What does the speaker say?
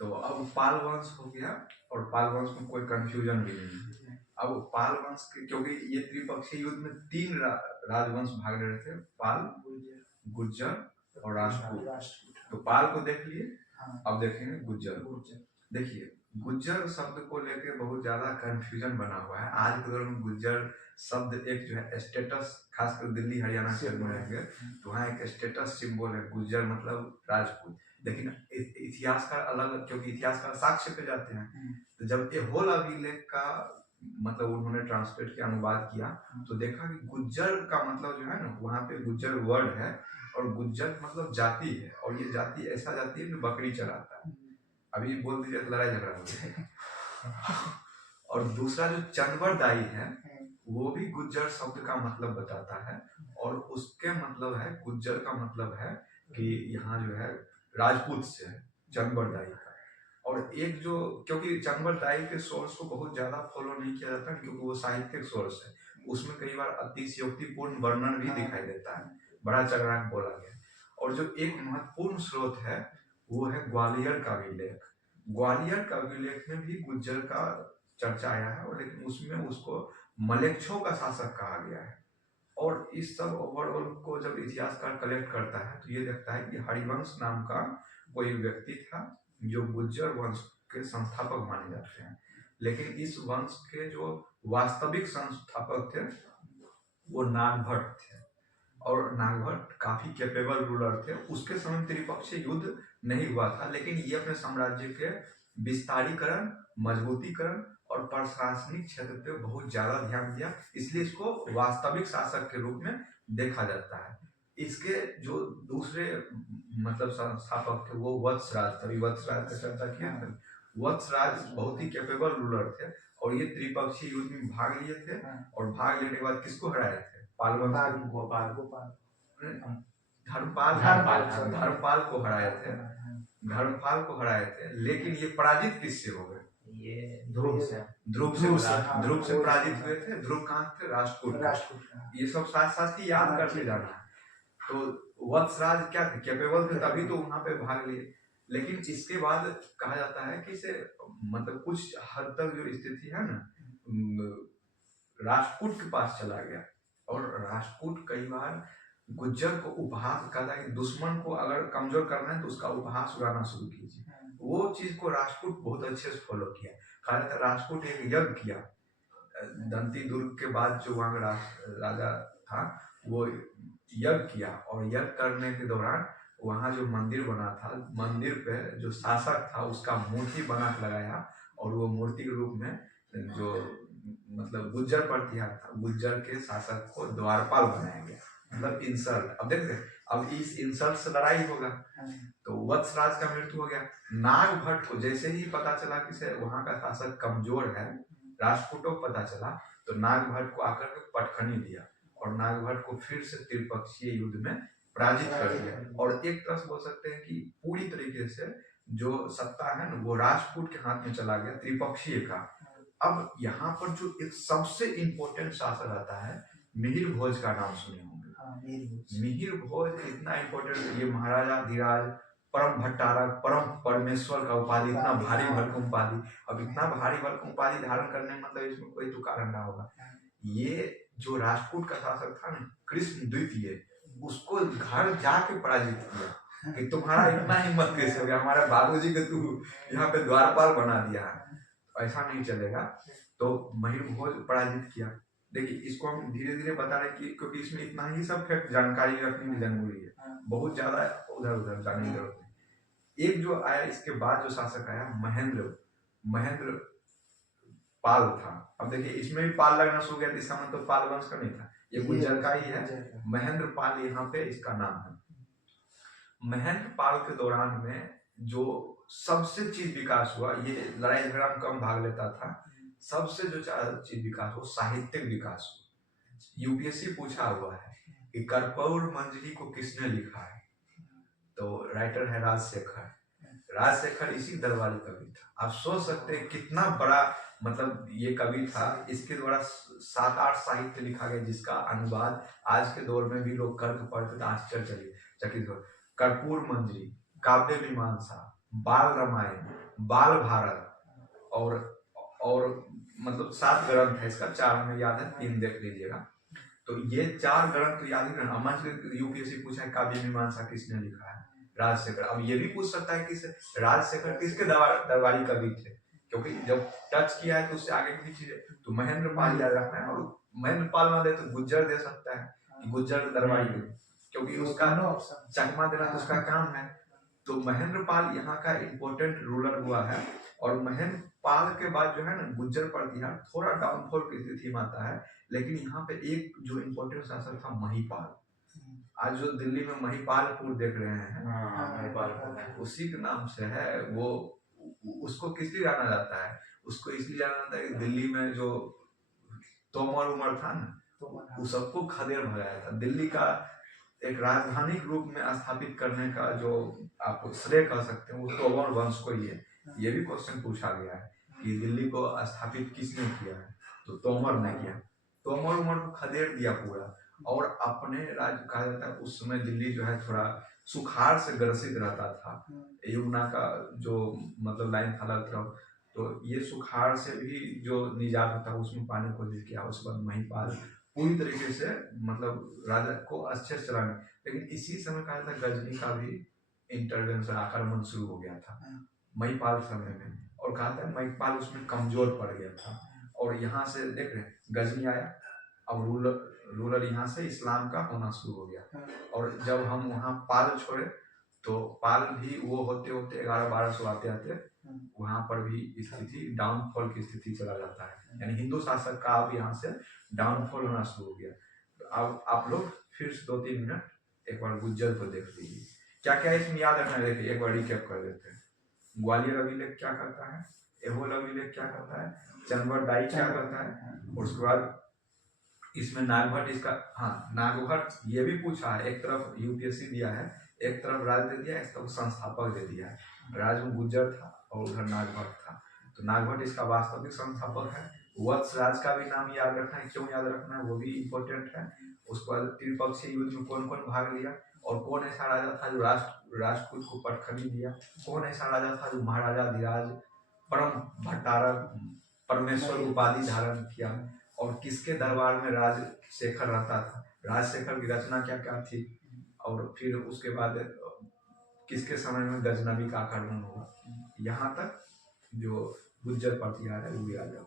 तो अब पाल वंश हो गया, और पाल वंश में कोई कंफ्यूजन भी नहीं है। अब पाल वंश के, क्योंकि ये त्रिपक्षीय युद्ध में तीन राजवंश भाग रहे थे, पाल, गुर्जर और राजपूत। तो पाल को देख लिए, अब देखेंगे गुर्जर। देखिए, गुज्जर शब्द को लेकर बहुत ज्यादा कंफ्यूजन बना हुआ है आज के दौर में। गुज्जर शब्द एक जो है स्टेटस, खासकर दिल्ली हरियाणा क्षेत्र में रहेंगे तो वहाँ एक स्टेटस सिंबल है। गुज्जर मतलब राजपूत। लेकिन इतिहासकार अलग, क्योंकि इतिहासकार साक्ष्य पे जाते हैं। तो जब ये होल अभिलेख का मतलब उन्होंने ट्रांसलेट किया, अनुवाद किया, तो देखा कि गुज्जर का मतलब जो है ना, वहाँ पे गुज्जर वर्ड है, और गुज्जर मतलब जाति है, और ये जाति ऐसा जाति है जो बकरी चराता है। अभी बोल दीजिए तो लड़ाई झगड़ा हो जाएगा। और दूसरा जो चंदवरदाई है, वो भी गुज्जर शब्द का मतलब बताता है, और उसके मतलब है, गुज्जर का मतलब है कि यहाँ जो है राजपूत से है, चंदवरदाई का। और एक जो, क्योंकि चंदवरदाई के सोर्स को बहुत ज्यादा फॉलो नहीं किया जाता, क्योंकि वो साहित्यिक सोर्स है, उसमें कई बार अतिशयोक्तिपूर्ण वर्णन भी दिखाई देता है, बड़ा चढ़ा के बोला गया। और जो एक महत्वपूर्ण स्रोत है वो है ग्वालियर का अभिलेख। ग्वालियर का अभिलेख में भी गुज्जर का चर्चा आया है, और लेकिन उसमें उसको मलेच्छों का शासक कहा गया है। और इस सब ओवरऑल को जब इतिहासकार कलेक्ट करता है तो ये देखता है कि हरिवंश नाम का कोई व्यक्ति था जो गुज्जर वंश के संस्थापक माने जाते हैं। लेकिन इस वंश के जो वास्तविक संस्थापक थे वो नागभट्ट थे, और नागभट्ट काफी कैपेबल रूलर थे। उसके समय त्रिपक्षीय युद्ध नहीं हुआ था, लेकिन ये अपने साम्राज्य के विस्तारीकरण, मजबूतीकरण और प्रशासनिक क्षेत्र पे बहुत ज्यादा ध्यान दिया, इसलिए इसको वास्तविक शासक के रूप में देखा जाता है। इसके जो दूसरे मतलब संस्थापक थे वो वत्सराज थे। वत्सराज का चर्चा किया था। वत्सराज बहुत ही कैपेबल रूलर थे, और ये त्रिपक्षीय युद्ध में भाग लिए थे, और भाग लेने के बाद किसको हराए थे? धर्मपाल को हराए थे। धर्मपाल को हराए थे, लेकिन ये पराजित किससे हो गए? ये ध्रुव से पराजित हुए थे। ध्रुव कहाँ थे? राष्ट्रकूट। ये सब साथ साथ ही याद करते जाना है। तो वत्सराज क्या थे? कैपेबल थे, तभी तो वहां पे भाग लिए। लेकिन इसके बाद कहा जाता है कि इसे मतलब कुछ हद तक जो स्थिति है ना, राष्ट्रकूट के पास चला गया, और राष्ट्रकूट कई बार गुज्जर को उपहास करता है कि दुश्मन को अगर कमजोर करना है तो उसका उपहास उड़ाना शुरू कीजिए। वो चीज को राष्ट्रकूट बहुत अच्छे से फॉलो किया। कहा राष्ट्रकूट एक यज्ञ किया दंती दुर्ग के बाद, जो वहां राजा था वो यज्ञ किया, और यज्ञ करने के दौरान वहां जो मंदिर बना था, मंदिर पे जो शासक था उसका मूर्ति बना के लगाया, और वो मूर्ति के रूप में जो मतलब गुज्जर प्रतिहार था, गुज्जर के शासक को द्वारपाल बनाया गया। मतलब इंसल्ट। अब देखते हैं, अब इस इंसल्ट से लड़ाई होगा। तो वत्सराज का मृत्यु हो गया। नागभट्ट को जैसे ही पता चला कि से वहां का शासक कमजोर है, राष्ट्रकूटों को पता चला, तो नागभट्ट को आकर के पटखनी दिया, और नागभट्ट को फिर से त्रिपक्षीय युद्ध में पराजित कर दिया। और एक तरह से बोल सकते हैं कि पूरी तरीके से जो सत्ता है ना वो राष्ट्रकूट के हाथ में चला गया, त्रिपक्षीय का। अब यहाँ पर जो एक सबसे इंपॉर्टेंट शासक आता है, मिहिर भोज का नाम सुने होंगे। मिहिर भोज इतना इंपॉर्टेंट, ये महाराजा धीराज, परम भट्टारक, परम परमेश्वर का उपाधि, इतना भारी भरकम उपाधि। अब इतना भारी भरकम उपाधि धारण करने में मतलब इसमें कोई तो कारण रहा होगा। ये जो राष्ट्रकूट का शासक था ना, कृष्ण द्वितीय, उसको घर जाके पराजित किया कि तुम्हारा इतना हिम्मत कैसे हो गया, हमारे बाबूजी को तू यहाँ पे द्वारपाल बना दिया है, ऐसा नहीं चलेगा। तो महिर भोज पराजित किया। देखिए, इसको हम धीरे धीरे बता रहे कि क्योंकि इसमें इतना ही सब फैक्ट जानकारी रखनी भी जरूरी है, बहुत ज्यादा उधर उधर जाने की जरूरत नहीं। एक जो आया इसके बाद जो शासक आया, महेंद्र पाल था। अब देखिए, इसमें भी पाल लगना शुरू गया, इसका मतलब पाल वंश का नहीं था, ये गुज्जर का ही है। महेंद्र पाल यहाँ पे इसका नाम है। महेंद्र पाल के दौरान में जो सबसे चीज विकास हुआ, ये लड़ाई झगड़ा में कम भाग लेता था, सबसे जो चीज विकास हो, साहित्यिक विकास हो। यूपीएससी पूछा हुआ है कि कर्पूर मंजरी को किसने लिखा है, तो राइटर है राजशेखर। राजशेखर इसी दरबारी कवि था। आप सोच सकते हैं कितना बड़ा मतलब ये कवि था। इसके द्वारा 7-8 साहित्य लिखा गया, जिसका अनुवाद आज के दौर में भी लोग करके पढ़ते थे, आश्चर्यचकित हो। कर्पूर मंजरी, काव्य मीमांसा, बाल रामायण, बाल भारत और मतलब 7 ग्रंथ है इसका, 4 हमें याद है, 3 देख लीजिएगा। तो ये 4 ग्रंथ याद ही रहना। अमन यूपीएससी पूछा है काव्य मीमांसा किसने लिखा है, राजशेखर। अब ये भी पूछ सकता है कि राजशेखर किसके दरबारी कवि थे, क्योंकि जब टच किया है तो उससे आगे की चीज है। तो महेंद्र पाल याद रखना है, और महेंद्र पाल ना दे तो गुज्जर दे सकता है कि गुज्जर दरबारी कवि, क्योंकि उसका चकमा देना तो उसका काम है। तो महेंद्र पाल यहाँ का इम्पोर्टेंट रूलर हुआ है। और महेंद्र पाल के बाद जो है ना गुज्जर प्रतिहार थोड़ा डाउनफॉल की स्थिति में आता है। लेकिन यहाँ पे एक जो इम्पोर्टेंट शासक था महिपाल, आज जो दिल्ली में महिपालपुर देख रहे हैं, महिपालपुर उसी के नाम से है। वो उसको किस लिए जाना जाता है, उसको इसलिए जाना जाता है कि दिल्ली में जो तोमर उमर था ना, वो सबको खदेड़ भगाया था। दिल्ली का एक राजधानी के रूप में स्थापित करने का जो आप श्रेय कह सकते हैं वो तोमर वंश को ही है। ये भी क्वेश्चन पूछा गया है कि दिल्ली को स्थापित किसने किया है, तो तोमर ने किया। तोमर उमर को खदेड़ दिया पूरा, और अपने राज्य कहा जाता है उस समय दिल्ली जो है थोड़ा सुखाड़ से ग्रसित रहता था। यमुना का जो मतलब लाइन था तरफ, तो ये सुखाड़ से भी जो निजात होता है उसमें पाने को कोशिश किया। उसके बाद महिपाल पूरी तरीके से मतलब राजा को अच्छे से चलाने, लेकिन इसी समय कहा था गजनी का भी इंटरवेंशन आक्रमण शुरू हो गया था महिपाल समय में, और कहा था महिपाल उसमें कमजोर पड़ गया था। और यहाँ से देख रहे गजनी आया, अब रूलर यहाँ से इस्लाम का होना शुरू हो गया। और जब हम वहाँ पाल छोड़े तो पाल भी वो होते होते 1100-1200 आते आते वहां पर भी स्थिति डाउनफॉल की स्थिति चला जाता है। यानी हिंदू शासक का अब यहाँ से डाउनफॉल होना शुरू हो गया। तो अब आप लोग फिर से 2-3 मिनट एक बार गुज्जर को देख लीजिए, क्या क्या इसमें याद रखना है। देखिए एक बार रिकैप कर देते हैं। ग्वालियर अभिलेख क्या करता है, एहोल अभिलेख क्या करता है, चंद्रवट डाई क्या करता है, और उसके बाद इसमें नागभट्ट इसका, हाँ नागभट्ट ये भी पूछा है। एक तरफ यूपीएससी दिया है, एक तरफ राज दे दिया है, एक तरफ संस्थापक दे दिया है। राज में गुज्जर था और उधर नागभट्ट था, तो नागभट्ट इसका वास्तविक संस्थापक है। वत्स राज का भी नाम याद रखना है, क्यों याद रखना है वो भी इम्पोर्टेंट है। उसके बाद त्रिपक्षीय युद्ध में कौन कौन भाग लिया, और कौन ऐसा राजा था जो राजपूत को पटखनी दिया, कौन ऐसा राजा था जो महाराजा धीराज परम भट्टारा परमेश्वर उपाधि धारण किया, और किसके दरबार में राजशेखर रहता था, राजशेखर की रचना क्या क्या थी, और फिर उसके बाद किसके समय में गजनवी का आक्रमण हुआ। यहाँ तक जो गुज्जर प्रतिहार है वो भी आ जाओ।